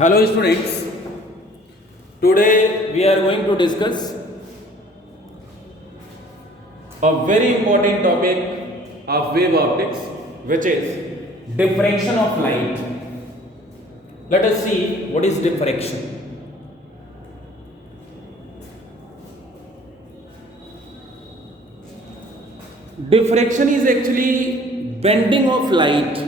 Hello students, today we are going to discuss a very important topic of wave optics, which is diffraction of light. Let us see what is diffraction. Diffraction is actually bending of light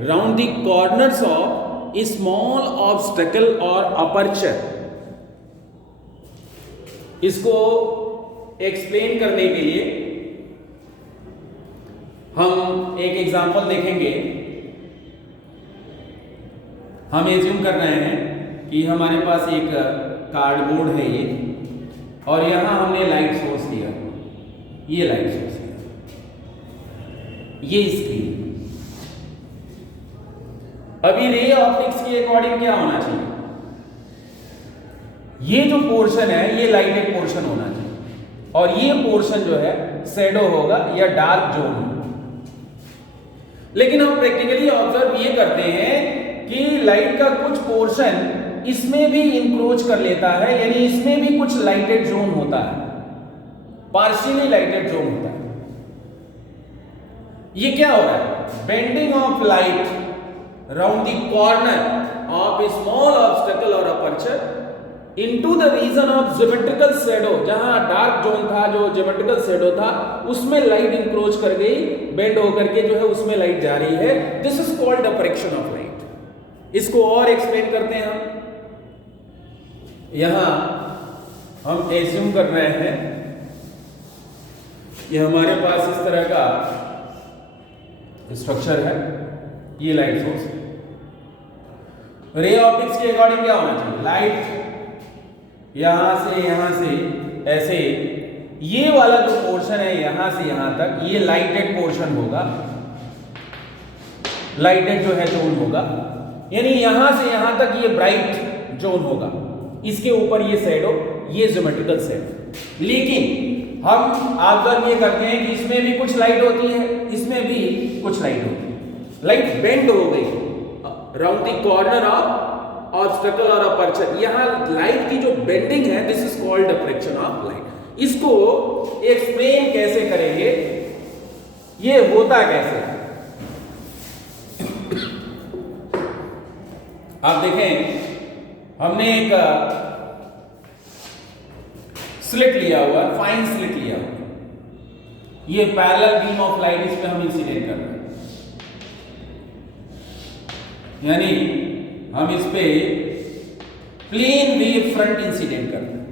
round the corners of a small obstacle or aperture. इसको explain करने के लिए हम एक example देखेंगे। हम assume कर रहे हैं कि हमारे पास एक कार्डबोर्ड है ये, और यहां हमने लाइट सोर्स दिया, ये लाइट सोर्स दिया, ये स्क्रीन। अभी रे ऑप्टिक्स के अकॉर्डिंग क्या होना चाहिए? ये जो पोर्शन है ये लाइटेड पोर्शन होना चाहिए, और ये पोर्शन जो है शैडो होगा या डार्क जोन होगा। लेकिन हम प्रैक्टिकली ऑब्जर्व ये करते हैं कि लाइट का कुछ पोर्शन इसमें भी इंक्रोच कर लेता है, यानी इसमें भी कुछ लाइटेड जोन होता है, पार्शियली लाइटेड जोन होता है। ये क्या हो रहा है? Bending of light round the corner of a small obstacle or aperture into the region of geometrical shadow। जहां डार्क जोन था, जो geometrical shadow था, उसमें लाइट इंक्रोच कर गई, बेंड होकर के जो है उसमें लाइट जा रही है। This is called diffraction of light. इसको और एक्सप्लेन करते हैं हम। यहां हम एज्यूम कर रहे हैं कि हमारे पास इस तरह का स्ट्रक्चर है, ये लाइट सोर्स है। रे ऑप्टिक्स के अकॉर्डिंग क्या होना चाहिए? लाइट यहां से ऐसे, ये वाला जो पोर्शन है यहां से यहां तक, ये लाइटेड पोर्शन होगा, लाइटेड जो है जोन होगा, यानी यहां से यहां तक ये ब्राइट जोन होगा, इसके ऊपर ये शैडो, ये ज्योमेट्रिकल शैडो। लेकिन हम ऑब्जर्व ये करते हैं कि इसमें भी कुछ लाइट होती है, इसमें भी कुछ लाइट होती है। लाइट बेंड हो गई round the corner of obstacle और अपर्चर। यहां लाइट की जो बेंडिंग है, this is called diffraction of light. इसको एक्सप्लेन कैसे करेंगे, ये होता कैसे? आप देखें, हमने एक स्लिट लिया हुआ, फाइन स्लिट लिया हुआ, ये पैरेलल बीम ऑफ लाइट, इस पे हम इंसिडेंट कर रहे हैं, यानी हम इस पे प्लेन वेव फ्रंट इंसिडेंट करते हैं।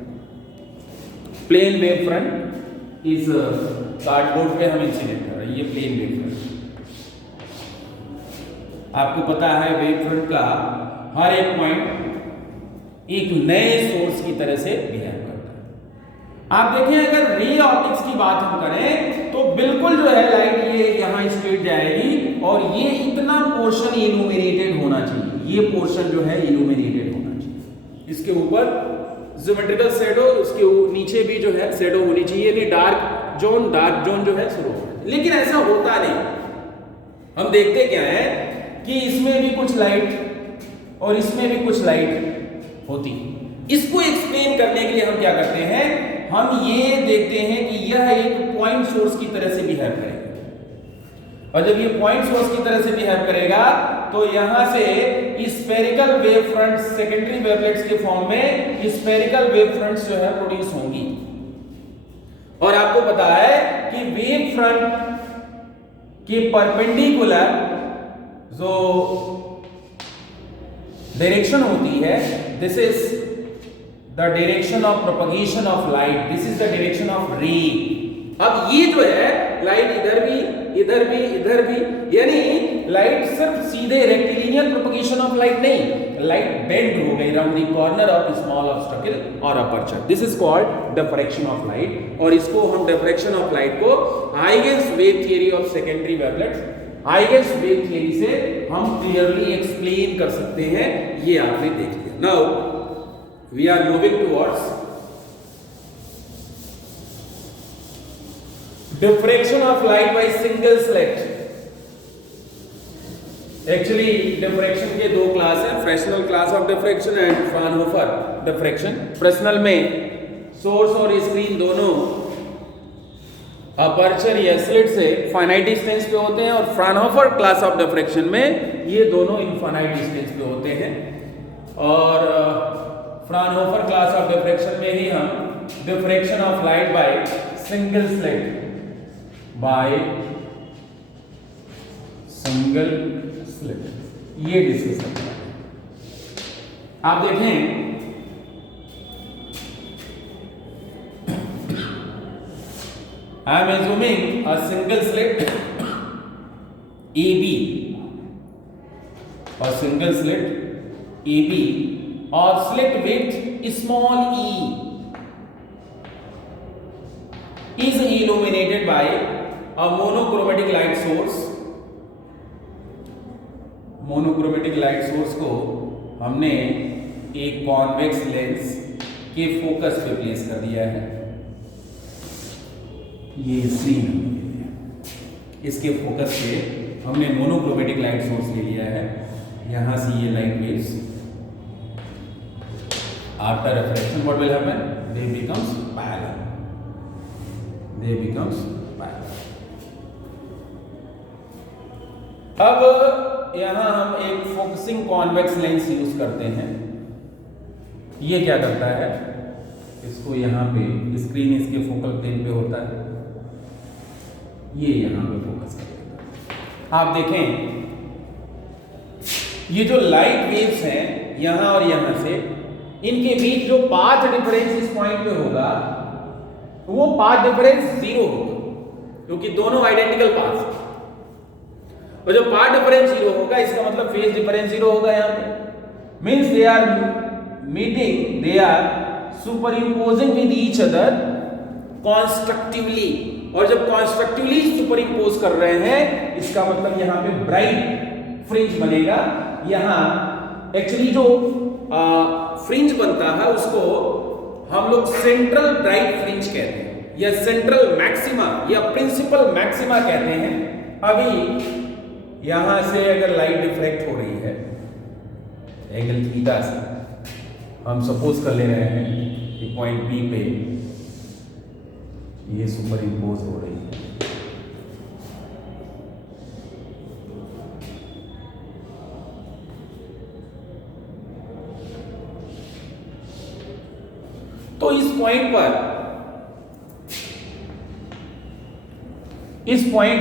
प्लेन वेव फ्रंट इस कार्डबोर्ड पे हम इंसिडेंट कर रहे हैं, ये प्लेन वेव फ्रंट। आपको पता है वेव फ्रंट का हर एक पॉइंट एक नए सोर्स की तरह से बिहेव करता है। आप देखें, अगर रे ऑप्टिक्स की बात हम करें तो बिल्कुल जो है लाइट ये यहां स्ट्रेट जाएगी, और ये इतना पोर्शन इल्यूमिनेटेड होना चाहिए, ये पोर्शन जो है इल्यूमिनेटेड होना चाहिए। इसके ऊपर ज्योमेट्रिकल शैडो, उसके नीचे भी जो है शैडो होनी चाहिए, यानी डार्क जोन जो है शुरू होना। लेकिन ऐसा होता नहीं। हम देखते क्या है कि इसमें भी कुछ लाइट और इसमें भी कुछ लाइट होती। इसको एक्सप्लेन करने के लिए हम क्या करते हैं, हम ये देखते हैं कि यह एक पॉइंट सोर्स की तरह से बिहेव करेगा, और जब ये पॉइंट सोर्स की तरह से बिहेव करेगा तो यहां से spherical wave front, secondary wavelets के फॉर्म में स्फेरिकल वेव फ्रंट्स जो है प्रोड्यूस होंगी। और आपको पता है कि वेव फ्रंट के परपेंडिकुलर जो डायरेक्शन होती है, this is the direction of propagation of light, this is the direction of रे। अब ये जो है लाइट इधर भी, इधर भी, इधर भी, यानी लाइट सिर्फ सीधे रेक्टिलिनियर प्रोपगेशन ऑफ लाइट नहीं, लाइट बेंड हो गई round the corner of small obstacle और aperture. This is called diffraction of light. और इसको हम डिफ्रैक्शन ऑफ लाइट को Huygens wave theory of secondary wavelets, Huygens wave theory से हम क्लियरली एक्सप्लेन कर सकते हैं। ये आपने देख लिया। Now we are moving towards diffraction of light by single slit। Actually diffraction के दो क्लास हैं, Fresnel class of diffraction and Fraunhofer diffraction. Fresnel में सोर्स और स्क्रीन दोनों अपर्चर या स्लिट से फाइनाइट डिस्टेंस पे होते हैं, और फ्राउनहोफर क्लास ऑफ डिफ्रैक्शन में ये दोनों इनफाइनाइट डिस्टेंस पे होते हैं। और फ्राउनहोफर क्लास ऑफ डिफ्रैक्शन में ही हम diffraction of light by single slit ये डिस्कस करते हैं। आप देखें I am assuming a single slit AB, or single slit AB, or slit with small e is illuminated by a monochromatic light source. Monochromatic light source को हमने एक convex lens के focus पे प्लेस कर दिया है। ये सीन इसके फोकस पे हमने मोनोक्रोमेटिक लाइट सोर्स ले लिया है। यहां से ये light waves after reflection what will happen, they becomes parallel, अब यहां हम एक फोकसिंग कॉन्वेक्स लेंस यूज करते हैं। ये क्या करता है, इसको यहां पे स्क्रीन इसके फोकल प्लेन पे होता है, ये यहां पे फोकस कर देता है। आप देखें ये जो लाइट वेव्स हैं यहां और यहां से, इनके बीच जो पाथ डिफरेंस इस पॉइंट पे होगा वो पाथ डिफरेंस 0 होगा, क्योंकि दोनों आइडेंटिकल पाथ्स हैं। और जब पाथ डिफरेंस 0 होगा इसका मतलब फेज डिफरेंस 0 होगा। यहां पे means they are meeting, they are superimposing with each other constructively. और जब कॉन्स्ट्रक्टिवली सुपर इम्पोज कर रहे हैं इसका मतलब यहां पे ब्राइट फ्रिंज बनेगा। यहां एक्चुअली जो फ्रिंज बनता है उसको हम लोग सेंट्रल ब्राइट फ्रिंज कहते हैं, या सेंट्रल मैक्सिमा या प्रिंसिपल मैक्सिमा कहते हैं। अभी यहां से अगर लाइट डिफ्रेक्ट हो रही है एंगल थीटा से, हम सपोज कर ले रहे हैं कि पॉइंट बी पे ये सुपर इम्पोज हो रही है, तो इस पॉइंट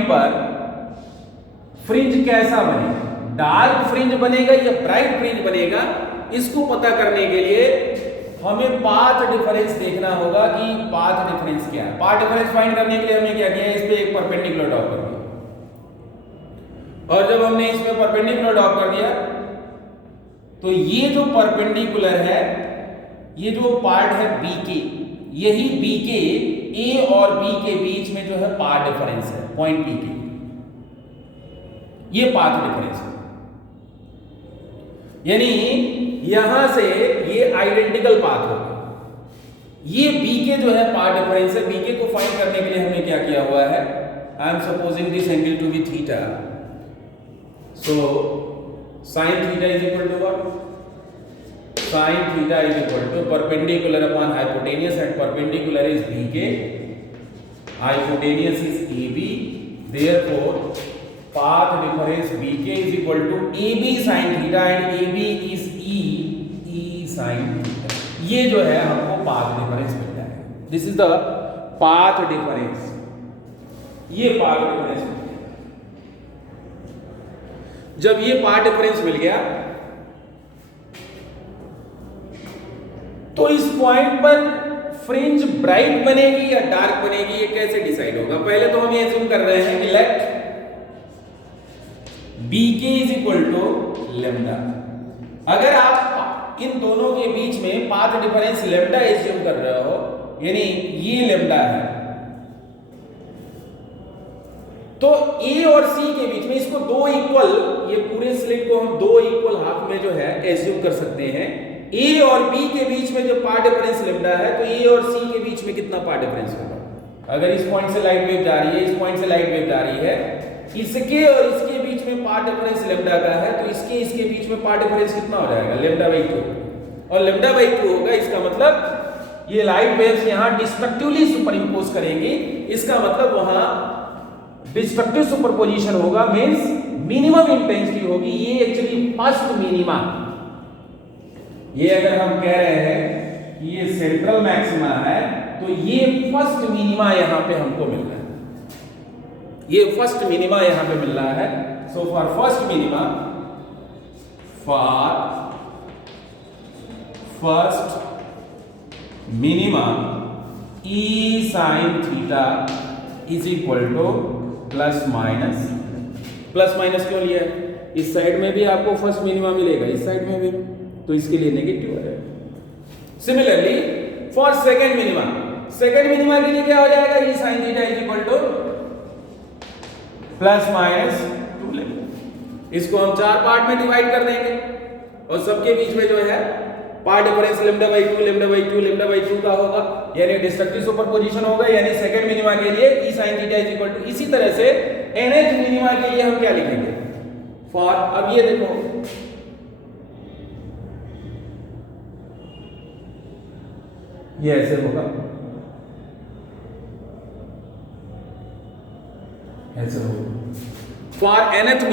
पर फ्रिंज कैसा बनेगा, डार्क फ्रिंज बनेगा या ब्राइट फ्रिंज बनेगा, इसको पता करने के लिए हमें पाथ डिफरेंस देखना होगा कि पाथ डिफरेंस क्या है। पाथ डिफरेंस फाइंड करने के लिए हमने क्या किया, इस पे एक परपेंडिकुलर ड्रॉ कर दिया, और जब हमने इसमें परपेंडिकुलर ड्रॉ कर दिया तो ये जो परपेंडिकुलर है, ये जो पार्ट है बी के, यही बी के ए और बी के बीच में जो है पाथ डिफरेंस है पॉइंट बी के, ये पाथ डिफरेंस है। यानी यहां से ये आइडेंटिकल पाथ होगा, ये बी के जो है पाथ डिफरेंस है। बी के को फाइंड करने के लिए हमने क्या किया हुआ है, I am supposing this angle to be theta, so sin theta is equal to what, sin theta is equal to perpendicular upon hypotenuse, and perpendicular is BK, hypotenuse is AB, therefore path difference BK is equal to AB sin theta, and AB is E sin theta। ये जो है हमको path difference मिलता है, this is the path difference, ये path difference मिल गया। जब ये पाथ डिफरेंस मिल गया तो इस पॉइंट पर फ्रिंज ब्राइट बनेगी या डार्क बनेगी, ये कैसे डिसाइड होगा। पहले तो हम ये अज्यूम कर रहे हैं कि let BK is equal to lambda. अगर आप इन दोनों के बीच में पाथ डिफरेंस लेमडा अज्यूम कर रहे हो, यानी ये लेमडा है, तो A और C के बीच में इसको दो इक्वल, ये पूरे स्लिट को हम दो इक्वल हाफ में जो है एज्यूम कर सकते हैं। A और B के बीच में जो पाथ डिफरेंस लेमडा है, तो A और C के बीच में कितना पाथ डिफरेंस होगा। अगर इस पॉइंट से लाइट वेव जा रही है, इस पॉइंट से लाइट वेव जा रही है, इसके और इसके बीच में पाथ डिफरेंस लेमडा का है, तो इसके बीच में पाथ डिफरेंस कितना हो जाएगा, लेमडा बाई 2, और लेमडा बाई 2 होगा, इसका मतलब ये लाइट वेव्स यहाँ डिस्ट्रक्टिवली सुपरइम्पोज करेंगी, इसका मतलब वहां डिस्ट्रक्टिव सुपरपोजिशन होगा, मींस मिनिमम इंटेंसिटी होगी। ये एक्चुअली फर्स्ट मिनिमा, ये अगर हम कह रहे हैं कि ये सेंट्रल मैक्सिमा है, तो ये फर्स्ट मिनिमा यहां पे हमको मिल रहा है, ये फर्स्ट मिनिमा यहां पे मिल रहा है। So for first minima, E sine theta is equal to plus minus क्यों लिया है, इस साइड में भी आपको फर्स्ट मिनिमा मिलेगा, इस साइड में भी, तो इसके लिए नेगेटिव है। सिमिलरली फॉर सेकेंड मिनिमा के लिए क्या हो जाएगा, e sine theta is equal to plus minus 2 लेंगे, इसको हम 4 पार्ट में डिवाइड कर देंगे, और सबके बीच में जो है पार्ट डिफरेंस लेमडा बाई 2 का होगा, यानी डिस्ट्रक्टिव सुपरपोजिशन होगा, यानी सेकंड मिनिमा के लिए e sine theta is equal to. इसी तरह से nth मिनिमा के लिए हम क्या लिखेंगे, फॉर, अब ये देखो ये ऐसे होगा, ऐसे होगा, for nth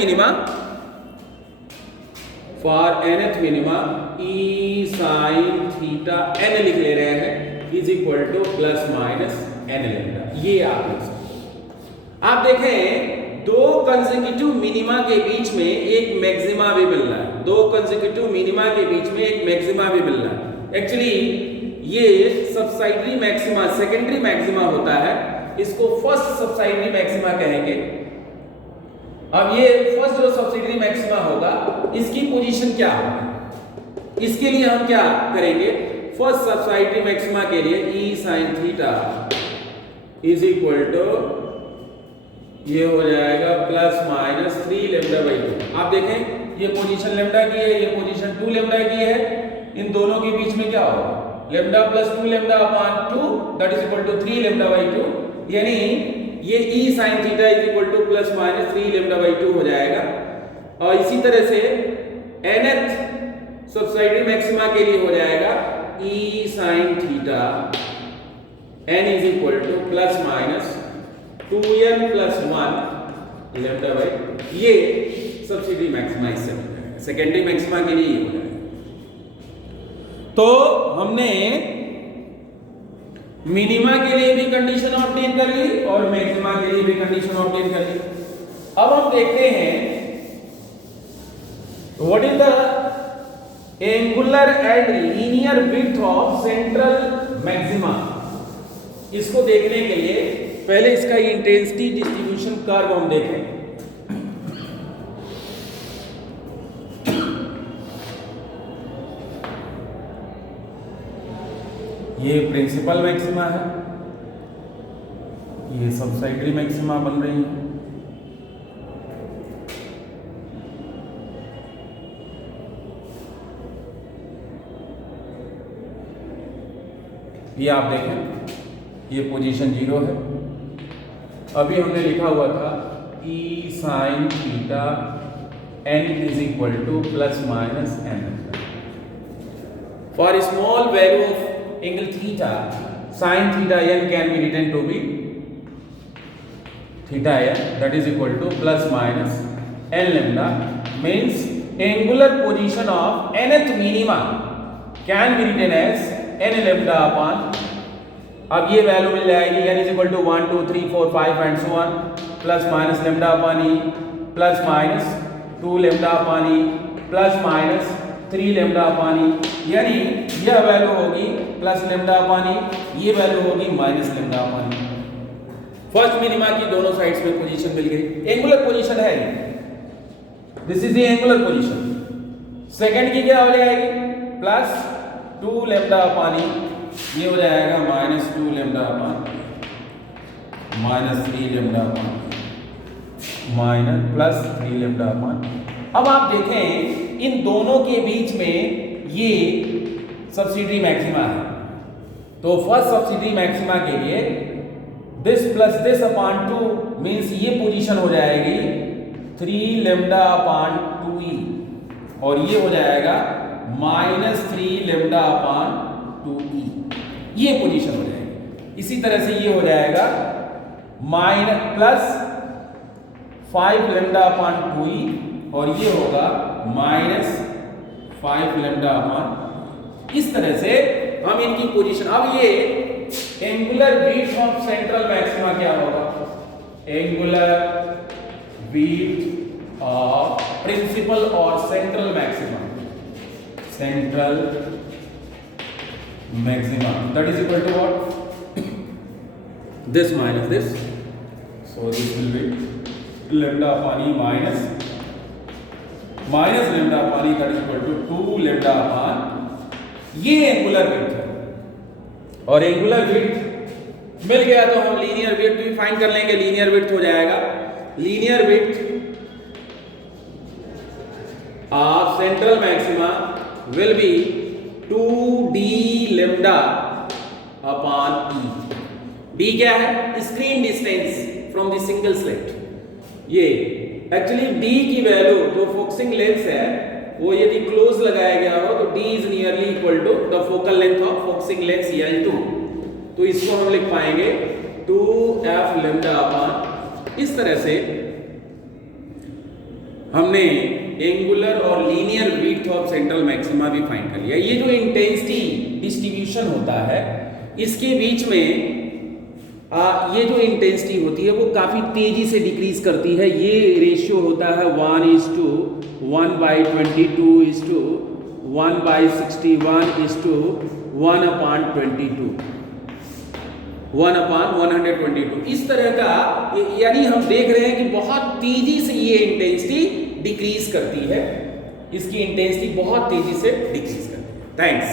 minima E sine theta n लिख ले रहे हैं is equal to plus minus n lambda, ये आप लिख सकते। आप देखें दो कंसेक्यूटिव मिनिमा के बीच में एक मैक्सिमा भी मिल रहा है, दो कंसेक्यूटिव मिनिमा के बीच में एक मैक्सिमा भी मिल रहा है। एक्चुअली ये सबसाइडरी मैक्सिमा सेकेंडरी मैक्सिमा होता है, इसको फर्स्ट सबसाइडरी मैक्सिमा कहेंगे। अब ये फर्स्ट जो सबसिडरी मैक्सिमा होगा, इसकी पोजीशन क्या होगी, इसके लिए हम क्या करेंगे, फर्स्ट सबसाइडरी मैक्सिमा के लिए e sine theta is equal to, ये हो जाएगा प्लस माइनस 3 लेमडा बाई 2। आप देखें ये पोजीशन लेमडा की है, ये पोजीशन 2 लेमडा की है, इन दोनों के बीच में क्या होगा, lambda plus 2 lambda upon 2 that is equal to 3 lambda by 2, यानी ये e sine theta is equal to plus minus 3 lambda by 2 हो जाएगा। और इसी तरह से nth सबसाइडरी मैक्सिमा के लिए हो जाएगा e sine theta n is equal to plus minus 2n plus 1 lambda by, ये सबसिडरी मैक्सिमा इससे हो जाएगा, सेकेंडरी मैक्सिमा के लिए हो जाएगा। तो हमने मिनिमा के लिए भी कंडीशन ऑब्टेन कर ली और मैक्सिमा के लिए भी कंडीशन ऑब्टेन कर ली। अब हम देखते हैं what is the angular and linear width of central maxima. इसको देखने के लिए पहले इसका इंटेंसिटी डिस्ट्रीब्यूशन कर्व हम देखें। ये प्रिंसिपल मैक्सिमा है, ये सबसाइडरी मैक्सिमा बन रही है। ये आप देखें, ये पोजीशन 0 है। अभी हमने लिखा हुआ था e sine theta n is equal to plus minus n। For small value of angle theta, sin theta n can be written to be theta n, that is equal to plus minus n lambda, means angular position of nth minima can be written as n lambda upon, अब ये value मिल जाएगी n is equal to 1 2 3 4 5 and so on, plus minus lambda upon e plus minus 2 lambda upon e plus minus 3 lambda upon e, यानी यह value होगी plus lambda upon ई, ये value होगी minus lambda upon ई। First minima की दोनों sides में position मिल गई, angular position है ये, this is the angular position. Second की क्या हो जाएगी, प्लस 2 लेमडा अपॉन ई, ये हो जाएगा minus 2 lambda upon minus 3 lambda upon minus plus 3 lambda upon. अब आप देखें इन दोनों के बीच में ये सबसिडरी मैक्सिमा है, तो फर्स्ट सबसिडरी मैक्सिमा के लिए this plus this upon 2 means ये पोजीशन हो जाएगी 3 लेमडा अपान 2e और ये हो जाएगा -3 लेमडा अपान 2e, ये पोजीशन हो जाएगी। इसी तरह से ये हो जाएगा +5 लेमडा अपान 2e और ये होगा -5 लेमडा अपान। इस तरह से हम इनकी पोजीशन, अब ये angular width of central maxima क्या होगा? एंगुलर विड्थ ऑफ प्रिंसिपल और central maxima, central maxima that is equal to what? This minus this, so this will be lambda upon e minus lambda upon e, that is equal to 2 lambda upon, ये angular width है। और angular width मिल गया तो हम linear width भी find कर लेंगे। Linear width हो जाएगा, linear width of central maxima will be 2d lambda upon e। d क्या है? Screen distance from the single slit. ये एक्चुअली d की वैल्यू जो फोकसिंग लेंस है वो यदि क्लोज लगाया गया हो तो d is nearly equal to the focal length of focusing lens L2। तो इसको हम लिख पाएंगे 2f लेमडा अपॉन। इस तरह से हमने एंगुलर और linear width of central maxima भी फाइंड कर लिया। ये जो इंटेंसिटी डिस्ट्रीब्यूशन होता है इसके बीच में ये जो इंटेंसिटी होती है वो काफी तेजी से डिक्रीज करती है। ये रेशियो होता है 1:1/22:1/61:1/122, 1/122। इस तरह का, यानी हम देख रहे हैं कि बहुत तेजी से ये इंटेंसिटी डिक्रीज करती है, इसकी इंटेंसिटी बहुत तेजी से डिक्रीज करती है। थैंक्स।